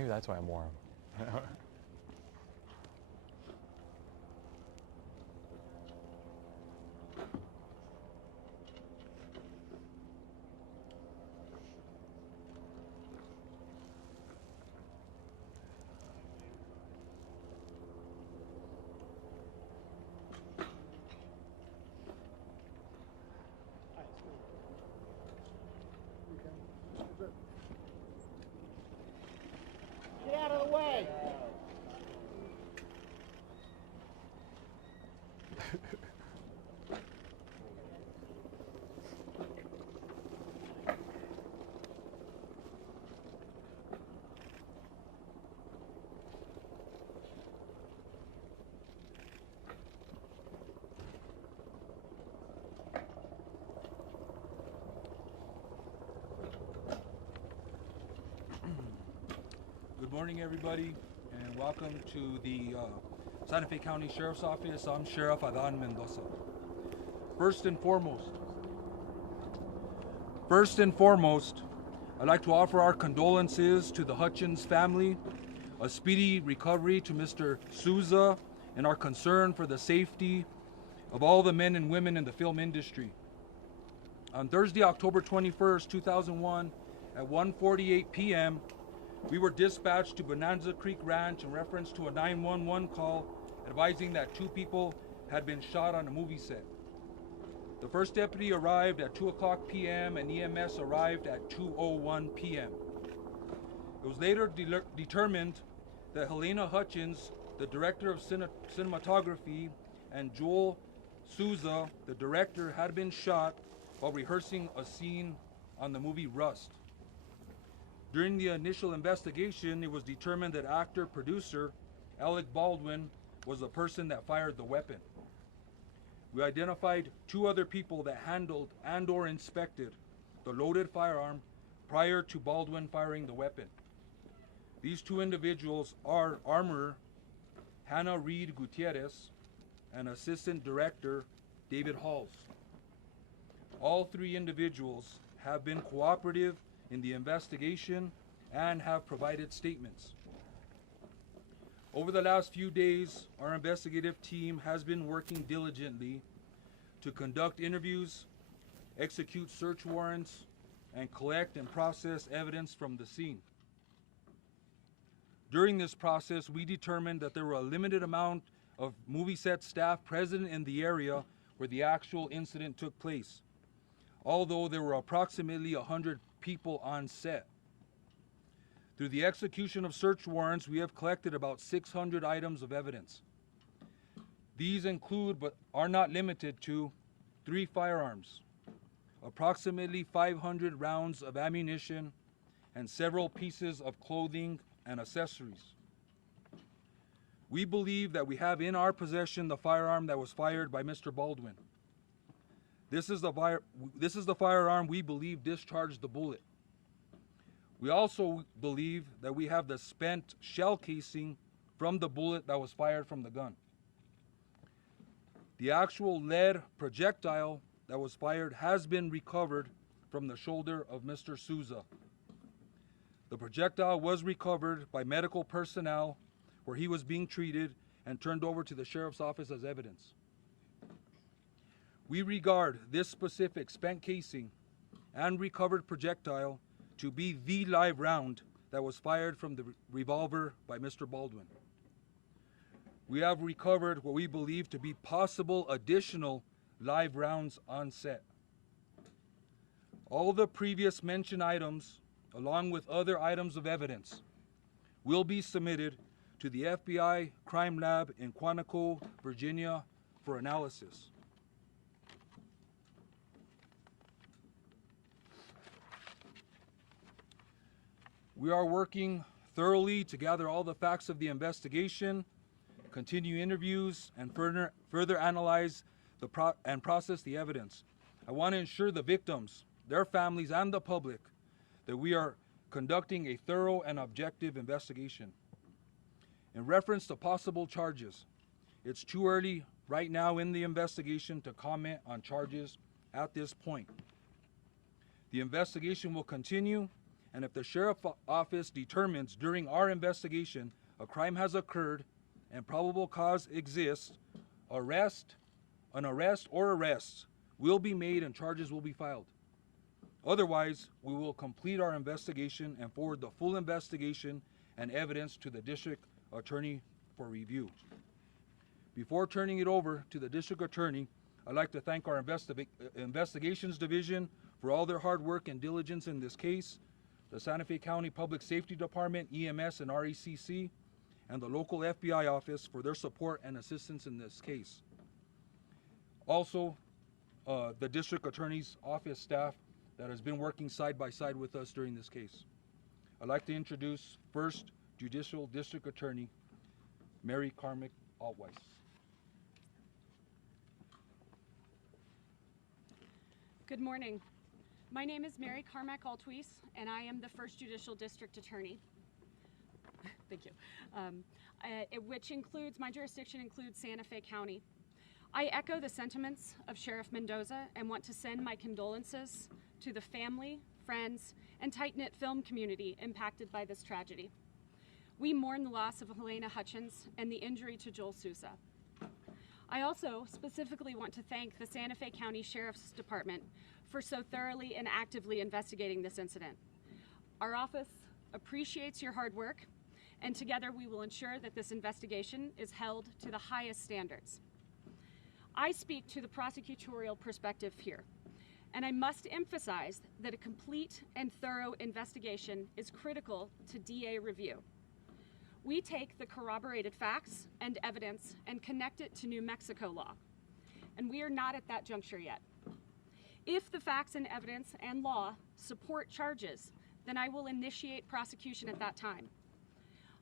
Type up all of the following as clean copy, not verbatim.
Maybe that's why I'm warm. Get out of the way! Good morning, everybody, and welcome to the Santa Fe County Sheriff's Office. I'm Sheriff Adan Mendoza. First and foremost, I'd like to offer our condolences to the Hutchins family, a speedy recovery to Mr. Souza, and our concern for the safety of all the men and women in the film industry. On Thursday, October 21st, 2001, at 1:48 p.m., we were dispatched to Bonanza Creek Ranch in reference to a 911 call advising that 2 people had been shot on a movie set. The first deputy arrived at 2:00 p.m. and EMS arrived at 2:01 p.m. It was later determined that Halyna Hutchins, the director of cinematography, and Joel Souza, the director, had been shot while rehearsing a scene on the movie Rust. During the initial investigation, it was determined that actor-producer Alec Baldwin was the person that fired the weapon. We identified 2 other people that handled and/or inspected the loaded firearm prior to Baldwin firing the weapon. These 2 individuals are armorer Hannah Reed Gutierrez and assistant director David Halls. All 3 individuals have been cooperative in the investigation and have provided statements. Over the last few days, our investigative team has been working diligently to conduct interviews, execute search warrants, and collect and process evidence from the scene. During this process, we determined that there were a limited amount of movie set staff present in the area where the actual incident took place, although there were approximately 100 people on set. Through the execution of search warrants, we have collected about 600 items of evidence. These include, but are not limited to, 3 firearms, approximately 500 rounds of ammunition, and several pieces of clothing and accessories. We believe that we have in our possession the firearm that was fired by Mr. Baldwin. This is the firearm we believe discharged the bullet. We also believe that we have the spent shell casing from the bullet that was fired from the gun. The actual lead projectile that was fired has been recovered from the shoulder of Mr. Souza. The projectile was recovered by medical personnel where he was being treated and turned over to the sheriff's office as evidence. We regard this specific spent casing and recovered projectile to be the live round that was fired from the revolver by Mr. Baldwin. We have recovered what we believe to be possible additional live rounds on set. All the previous mentioned items, along with other items of evidence, will be submitted to the FBI Crime Lab in Quantico, Virginia, for analysis. We are working thoroughly to gather all the facts of the investigation, continue interviews, and further analyze and process the evidence. I want to ensure the victims, their families, and the public that we are conducting a thorough and objective investigation. In reference to possible charges, it's too early right now in the investigation to comment on charges at this point. The investigation will continue, and if the sheriff's office determines during our investigation a crime has occurred and probable cause exists, an arrest or arrests will be made and charges will be filed. Otherwise, we will complete our investigation and forward the full investigation and evidence to the district attorney for review. Before turning it over to the district attorney, I'd like to thank our investigations division for all their hard work and diligence in this case, the Santa Fe County Public Safety Department, EMS and RECC, and the local FBI office for their support and assistance in this case. Also, the district attorney's office staff that has been working side by side with us during this case. I'd like to introduce First Judicial District Attorney, Mary Carmick Altweiss. Good morning. My name is Mary Carmack Altweiss, and I am the First Judicial District Attorney. Thank you. My jurisdiction includes Santa Fe County. I echo the sentiments of Sheriff Mendoza and want to send my condolences to the family, friends, and tight-knit film community impacted by this tragedy. We mourn the loss of Halyna Hutchins and the injury to Joel Sousa. I also specifically want to thank the Santa Fe County Sheriff's Department for so thoroughly and actively investigating this incident. Our office appreciates your hard work, and together we will ensure that this investigation is held to the highest standards. I speak to the prosecutorial perspective here, and I must emphasize that a complete and thorough investigation is critical to DA review. We take the corroborated facts and evidence and connect it to New Mexico law, and we are not at that juncture yet. If the facts and evidence and law support charges, then I will initiate prosecution at that time.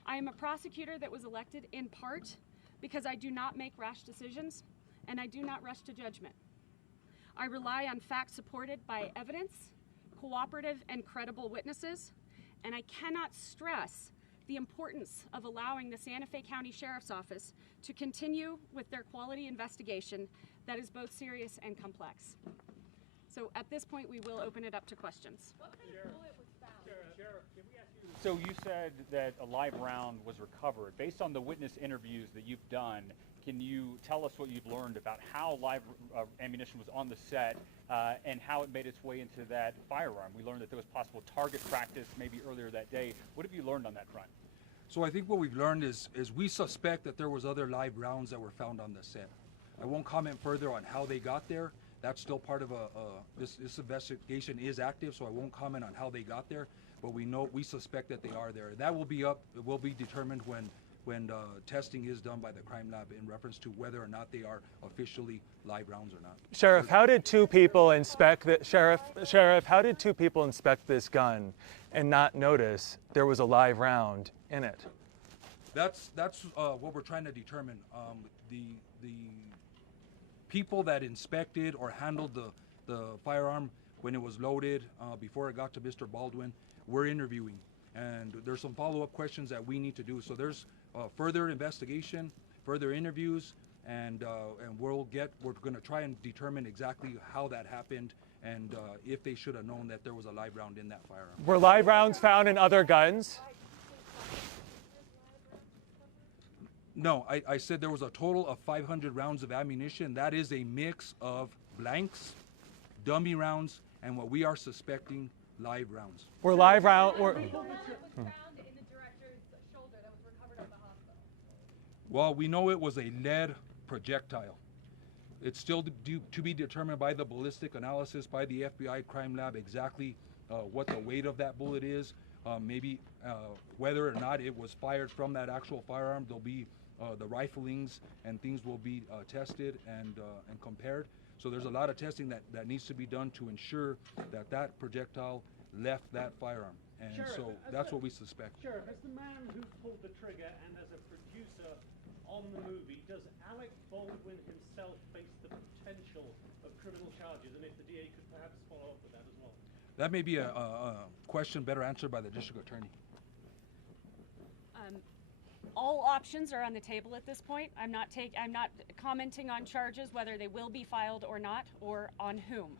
I am a prosecutor that was elected in part because I do not make rash decisions and I do not rush to judgment. I rely on facts supported by evidence, cooperative and credible witnesses, and I cannot stress the importance of allowing the Santa Fe County Sheriff's Office to continue with their quality investigation that is both serious and complex. So at this point, we will open it up to questions. What kind of bullet was found? Sheriff, can we ask you? So you said that a live round was recovered. Based on the witness interviews that you've done, can you tell us what you've learned about how live ammunition was on the set and how it made its way into that firearm? We learned that there was possible target practice maybe earlier that day. What have you learned on that front? So I think what we've learned is we suspect that there was other live rounds that were found on the set. I won't comment further on how they got there. That's still part of this investigation is active, so I won't comment on how they got there. But we suspect that they are there. That will be determined when testing is done by the crime lab in reference to whether or not they are officially live rounds or not. Sheriff, how did two people inspect how did two people inspect this gun and not notice there was a live round in it? That's what we're trying to determine. The people that inspected or handled the firearm when it was loaded before it got to Mr. Baldwin, we're interviewing, and there's some follow-up questions that we need to do. So there's further investigation, further interviews, and we're going to try and determine exactly how that happened and if they should have known that there was a live round in that firearm. Were live rounds found in other guns? No, I said there was a total of 500 rounds of ammunition. That is a mix of blanks, dummy rounds, and what we are suspecting live rounds. Were live rounds? Well, we know it was a lead projectile. It's still to be determined by the ballistic analysis by the FBI crime lab exactly what the weight of that bullet is. Maybe whether or not it was fired from that actual firearm. There'll be the riflings and things will be tested and compared. So there's a lot of testing that needs to be done to ensure that that projectile left that firearm. And Sheriff, so that's what we suspect. Sheriff, as the man who pulled the trigger and as a producer on the movie, does Alec Baldwin himself face the potential of criminal charges? And if the DA could perhaps follow up with that as well. That may be a question better answered by the district attorney. All options are on the table at this point. I'm not commenting on charges, whether they will be filed or not, or on whom.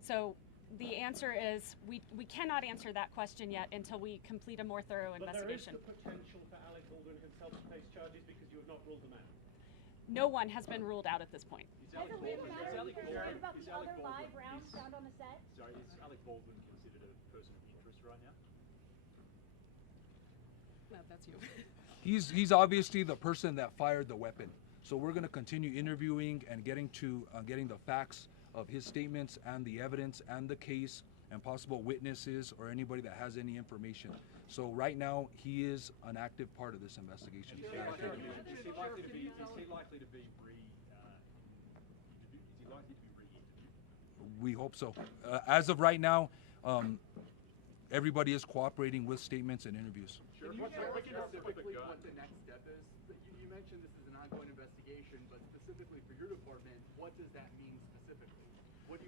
So The answer is we cannot answer that question yet until we complete a more thorough investigation. But there is the potential for Alec Baldwin himself to face charges because you have not ruled them out. No one has been ruled out at this point. Has a legal matter been concerned about the other live rounds found on the set? Sorry, is Alec Baldwin considered a person of interest right now? No, that's you. He's obviously the person that fired the weapon. So we're going to continue interviewing and getting the facts of his statements and the evidence and the case and possible witnesses or anybody that has any information. So right now he is an active part of this investigation. Is he likely to be re-interviewed? We hope so. As of right now, everybody is cooperating with statements and interviews. Can you share specifically what the next step is? You mentioned this is an ongoing investigation, but specifically for your department, what does that mean specifically?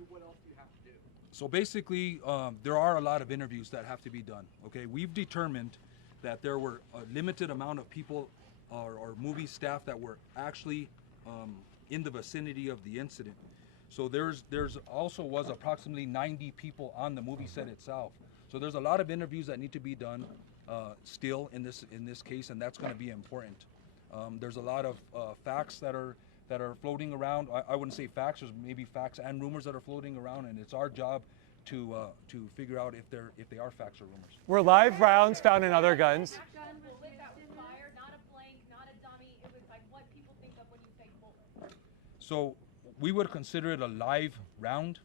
What else do you have to do? So basically, there are a lot of interviews that have to be done. Okay, we've determined that there were a limited amount of people or movie staff that were actually in the vicinity of the incident. So there's also was approximately 90 people on the movie set itself. So there's a lot of interviews that need to be done still in this case, and that's going to be important. There's a lot of facts that are floating around. I wouldn't say facts. There's maybe facts and rumors that are floating around, and it's our job to figure out if they are facts or rumors. Were live rounds found in other guns? That gun was lit, that was fired, not a blank, not a dummy. It was like what people think of when you say bullet. So we would consider it a live round,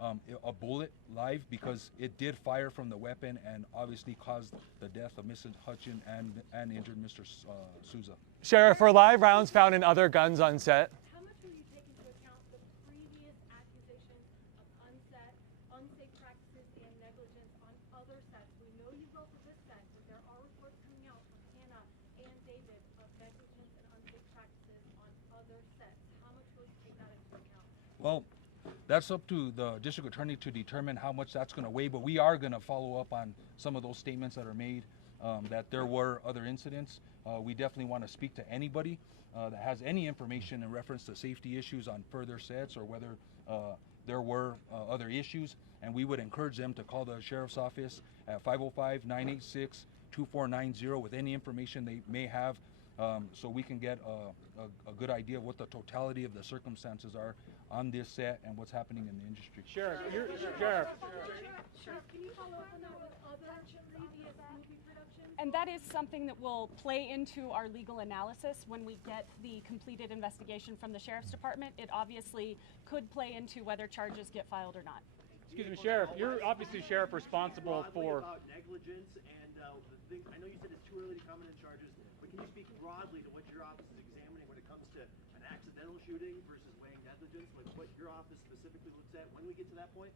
a bullet live, because it did fire from the weapon and obviously caused the death of Mrs. Hutchins and injured Mr. Souza. Sheriff, were live rounds found in other guns on set? How much will you take into account the previous accusations of unsafe practices and negligence on other sets? We know you wrote for this set, but there are reports coming out from Hannah and David of negligence and unsafe practices on other sets. How much will you take that into account? Well, that's up to the district attorney to determine how much that's going to weigh, but we are going to follow up on some of those statements that are made, that there were other incidents. We definitely want to speak to anybody that has any information in reference to safety issues on further sets or whether there were other issues, and we would encourage them to call the sheriff's office at 505-986-2490 with any information they may have, so we can get a good idea of what the totality of the circumstances are on this set and what's happening in the industry. Sheriff, Sheriff, can you follow up on that with other previous movie productions? And that is something that will play into our legal analysis when we get the completed investigation from the Sheriff's Department. It obviously could play into whether charges get filed or not. excuse me, Sheriff, you're obviously Sheriff responsible for... about negligence and I know you said it's too early to comment on charges, but can you speak broadly to what your office is examining when it comes to an accidental shooting versus weighing negligence, like what your office specifically looks at when we get to that point?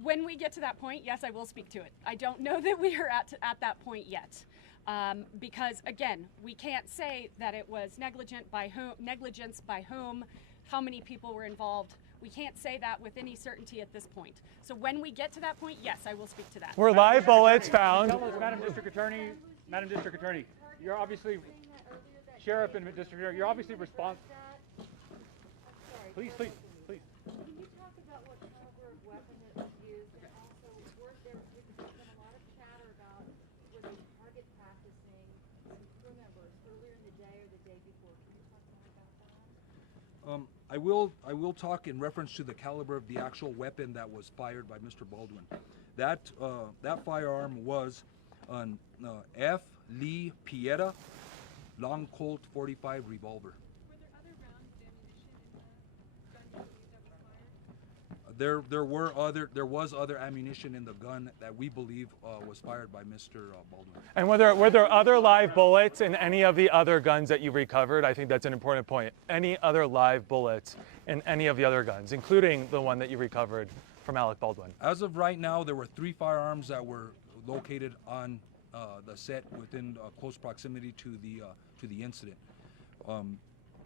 When we get to that point, yes, I will speak to it. I don't know that we are at that point yet. Because again, we can't say that it was negligence by whom, how many people were involved. We can't say that with any certainty at this point. So when we get to that point, yes, I will speak to that. Were live bullets found? Tell us, Madam District Attorney, you're obviously, Sheriff and District Attorney, you're obviously responsible. Please. Can you talk about what caliber of weapon that was used, and also there's been a lot of chatter about were they target practicing some crew members earlier in the day or the day before? Can you talk more about that? I will talk in reference to the caliber of the actual weapon that was fired by Mr. Baldwin. That firearm was an F. Lee Pieta long Colt .45 revolver. Were there other rounds of ammunition in the gun you believe that was fired? There was other ammunition in the gun that we believe was fired by Mr. Baldwin. And were there other live bullets in any of the other guns that you recovered? I think that's an important point. Any other live bullets in any of the other guns, including the one that you recovered from Alec Baldwin? As of right now, there were 3 firearms that were located on the set within close proximity to the incident.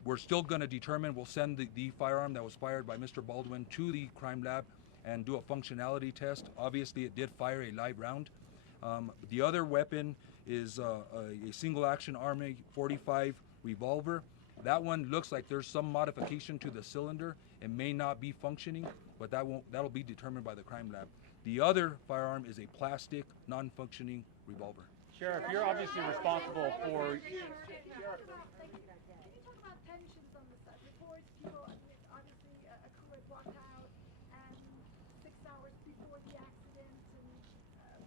We're still going to determine, we'll send the firearm that was fired by Mr. Baldwin to the crime lab and do a functionality test. Obviously, it did fire a live round. The other weapon is a single action Army .45 revolver. That one looks like there's some modification to the cylinder. It may not be functioning, but that'll be determined by the crime lab. The other firearm is a plastic, non-functioning revolver. Sheriff, you're obviously responsible for. Can you talk about tensions on the set? Reports, people, I mean, obviously a crew had walked out and 6 hours before the accident, and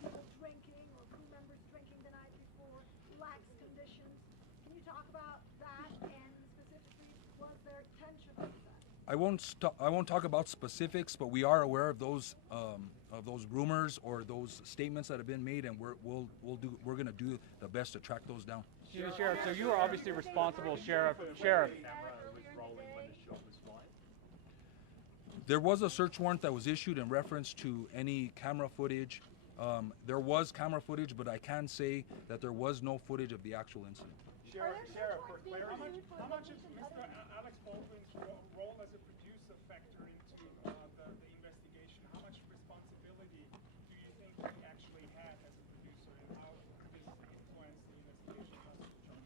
people drinking or crew members drinking the night before, lax conditions. Can you talk about that, and specifically, was there tension on the set? I won't talk about specifics, but we are aware of those rumors or those statements that have been made, and we're going to do the best to track those down. Sheriff, so you are obviously responsible, Sheriff. Camera was rolling when the shot was fired. There was a search warrant that was issued in reference to any camera footage. There was camera footage, but I can say that there was no footage of the actual incident. Sheriff, for clarity, how much is Mr. Alec Baldwin's role as a producer factor into the investigation? How much responsibility do you think he actually had as a producer, and how this influenced the investigation?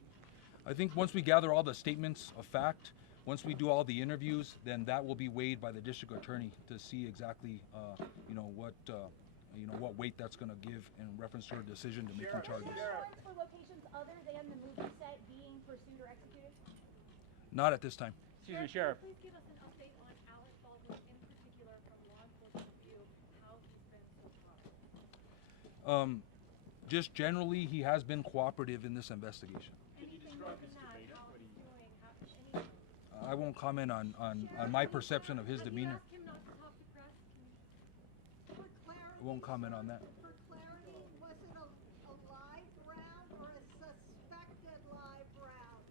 I think once we gather all the statements of fact, once we do all the interviews, then that will be weighed by the district attorney to see exactly, what weight that's going to give in reference to her decision to making charges. Warrants for locations other than the movie set being pursued or executed? Not at this time. Excuse me, Sheriff. Please give us an update on Alec Baldwin, in particular from law enforcement view, how he's been so far. Just generally, he has been cooperative in this investigation. Anything more than that, how he's doing, anything? I won't comment on my perception of his demeanor. Ask him not to talk to press? For clarity, I won't comment on that. For clarity, was it a live round or a suspected live round?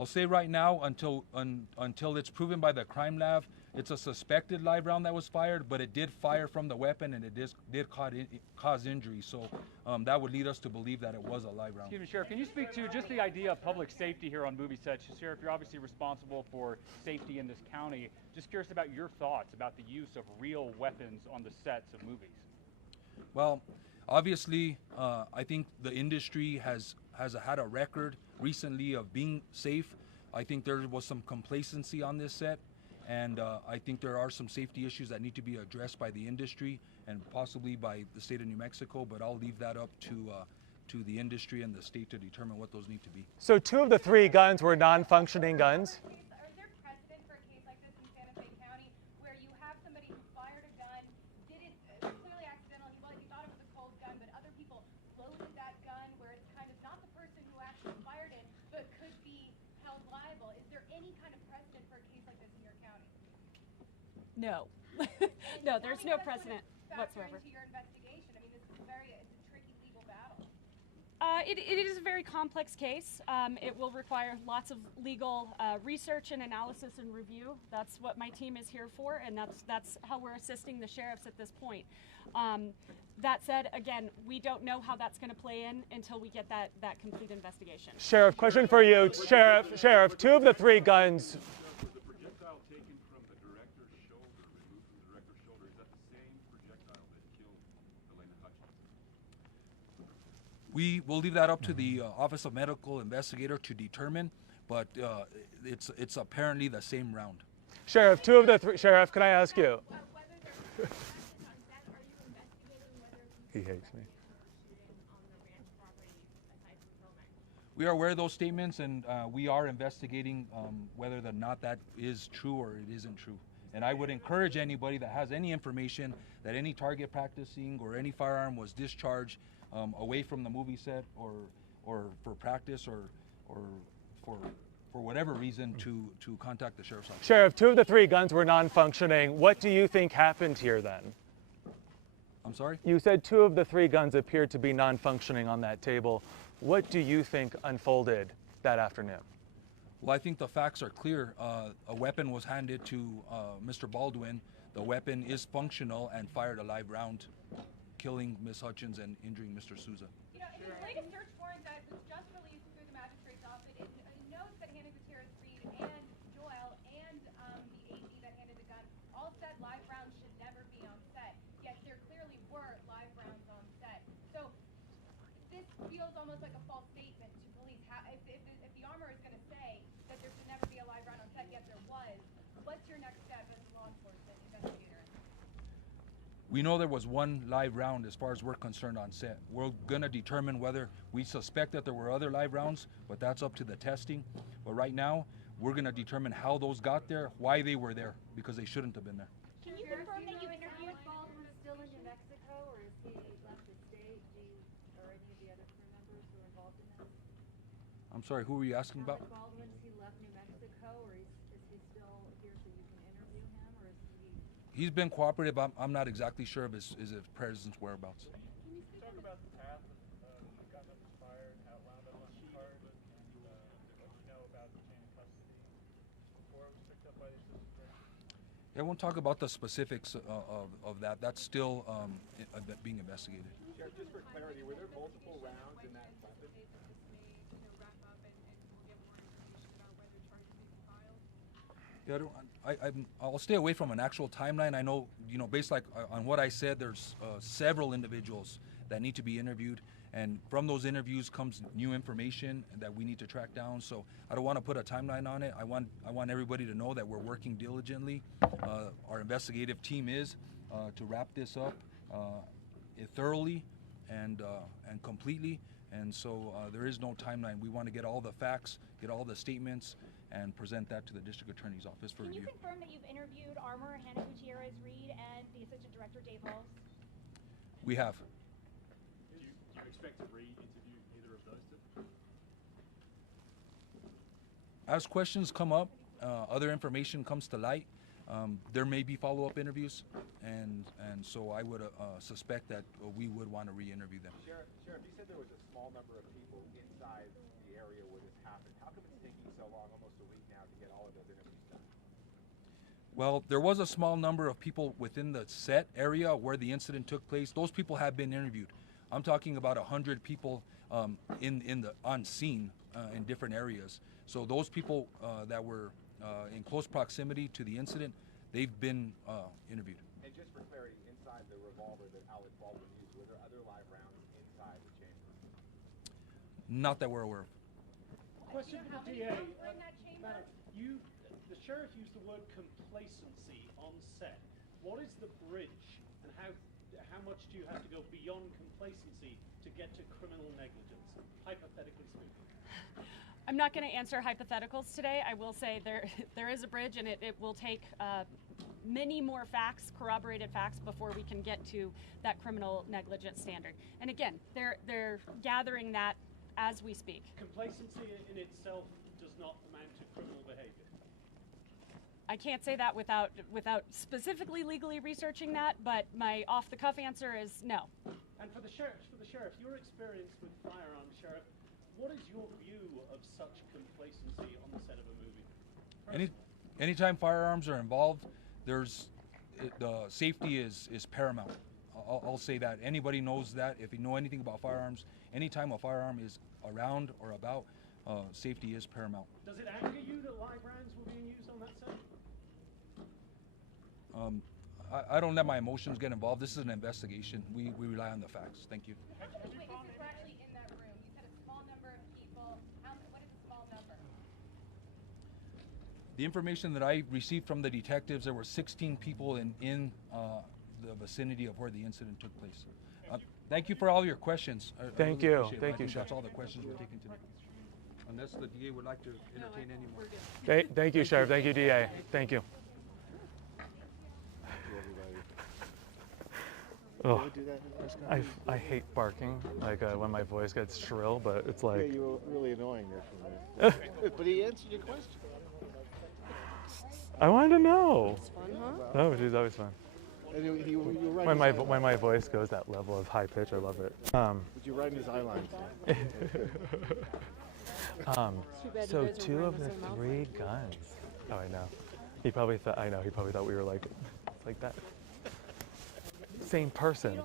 I'll say right now, until it's proven by the crime lab, it's a suspected live round that was fired, but it did fire from the weapon, and it did cause injury. So that would lead us to believe that it was a live round. Excuse me, Sheriff, can you speak to just the idea of public safety here on movie sets? Sheriff, you're obviously responsible for safety in this county. Just curious about your thoughts about the use of real weapons on the sets of movies. Well, obviously, I think the industry has had a record recently of being safe. I think there was some complacency on this set, and I think there are some safety issues that need to be addressed by the industry and possibly by the state of New Mexico, but I'll leave that up to the industry and the state to determine what those need to be. So 2 of the 3 guns were non-functioning guns. Are there precedent for a case like this in Santa Fe County where you have somebody who fired a gun, did it clearly accidental, he thought it was a cold gun, but other people loaded that gun where it's kind of not the person who actually fired it, but could be held liable? Is there any kind of precedent for a case like this in your county? No. No, there's no precedent whatsoever. Into your investigation, I mean, this is it's a tricky legal battle. It is a very complex case. It will require lots of legal research and analysis and review. That's what my team is here for, and that's how we're assisting the sheriffs at this point. That said, again, we don't know how that's going to play in until we get that complete investigation. Sheriff, question for you. Sheriff, 2 of the 3 guns. Was the projectile taken from the director's shoulder, removed from the director's shoulder? Is that the same projectile that killed Halyna Hutchins? We will leave that up to the Office of Medical Investigator to determine, but it's apparently the same round. Sheriff, 2 of the 3. Sheriff, can I ask you? He hates me. We are aware of those statements, and we are investigating whether or not that is true or it isn't true. And I would encourage anybody that has any information that any target practicing or any firearm was discharged away from the movie set or for practice or for whatever reason to contact the sheriff's office. Sheriff, 2 of the 3 guns were non-functioning. What do you think happened here then? I'm sorry? You said 2 of the 3 guns appeared to be non-functioning on that table. What do you think unfolded that afternoon? Well, I think the facts are clear. A weapon was handed to Mr. Baldwin. The weapon is functional and fired a live round, killing Ms. Hutchins and injuring Mr. Souza. You know, in the latest search warrant that was just released through the magistrate's office, it notes that Halyna Hutchins, Reed, and Joel, and the AD that handed the gun all said live rounds should never be on set. Yet there clearly were live rounds on set. So this feels almost like a false statement to police. If the armor is going to say your next step as a law enforcement investigator? We know there was one live round as far as we're concerned on set. We're gonna determine whether we suspect that there were other live rounds, but that's up to the testing. But right now, we're gonna determine how those got there, why they were there, because they shouldn't have been there. Can you confirm that you interviewed Alec Baldwin still in New Mexico, or is he left the state? Or any of the other crew members who are involved in this? I'm sorry, who were you asking about? Alec Baldwin, has he left New Mexico, or is he still here so you can interview him, or is he? He's been cooperative. I'm not exactly sure of his presence whereabouts. Can you talk about the path of the gun that was fired, how it wound up on the cart, and what you know about the chain of custody before it was picked up by the assistant director? I won't talk about the specifics of that. That's still being investigated. Sheriff, just for clarity, were there multiple rounds in that weapon? Yeah, I'll stay away from an actual timeline. I know, based on what I said, there's several individuals that need to be interviewed, and from those interviews comes new information that we need to track down. So I don't want to put a timeline on it. I want everybody to know that we're working diligently. Our investigative team is to wrap this up thoroughly and completely. And so there is no timeline. We want to get all the facts, get all the statements, and present that to the district attorney's office for review. Can you confirm that you've interviewed Armor Halyna Hutchins and the assistant director Dave Halls? We have. Do you expect to re-interview either of those two? As questions come up, other information comes to light, there may be follow-up interviews, and so I would suspect that we would want to re-interview them. Sheriff, you said there was a small number of people inside the area where this happened. How come it's taking so long, almost a week now, to get all of those interviews done? Well, there was a small number of people within the set area where the incident took place. Those people have been interviewed. I'm talking about 100 people on scene in different areas. So those people that were in close proximity to the incident, they've been interviewed. And just for clarity, inside the revolver that Alec Baldwin used, were there other live rounds inside the chamber? Not that we're aware of. Question for the DA. In that chamber? The sheriff used the word complacency on set. What is the bridge, and how much do you have to go beyond complacency to get to criminal negligence, hypothetically speaking? I'm not going to answer hypotheticals today. I will say there is a bridge, and it will take many more facts, corroborated facts, before we can get to that criminal negligence standard. And again, they're gathering that as we speak. Complacency in itself does not amount to criminal behavior. I can't say that without specifically legally researching that, but my off-the-cuff answer is no. And for the sheriff, your experience with firearms, Sheriff, what is your view of such complacency on the set of a movie? Anytime firearms are involved, the safety is paramount. I'll say that. Anybody knows that. If you know anything about firearms, anytime a firearm is around or about, safety is paramount. Does it anger you that live rounds were being used on that set? I don't let my emotions get involved. This is an investigation. We rely on the facts. Thank you. How many witnesses were actually in that room? You said a small number of people. What is a small number? The information that I received from the detectives, there were 16 people in the vicinity of where the incident took place. Thank you for all your questions. Thank really you. appreciate it. Thank I think you, that's Sheriff. all the questions we're taking today. Unless the DA would like to entertain any more. Thank you, Sheriff. Thank you, DA. Thank you. Oh, I hate barking, like when my voice gets shrill, but it's like... Yeah, you were really annoying there for me. But he answered your question. I wanted to know. It's fun, huh? No, she's always fun. And you were When my voice goes that level of high pitch, I love it. Did you write in his eye lines? So 2 of the 3 guns. Oh, I know. He probably thought. I know. He probably thought we were like that. Same person.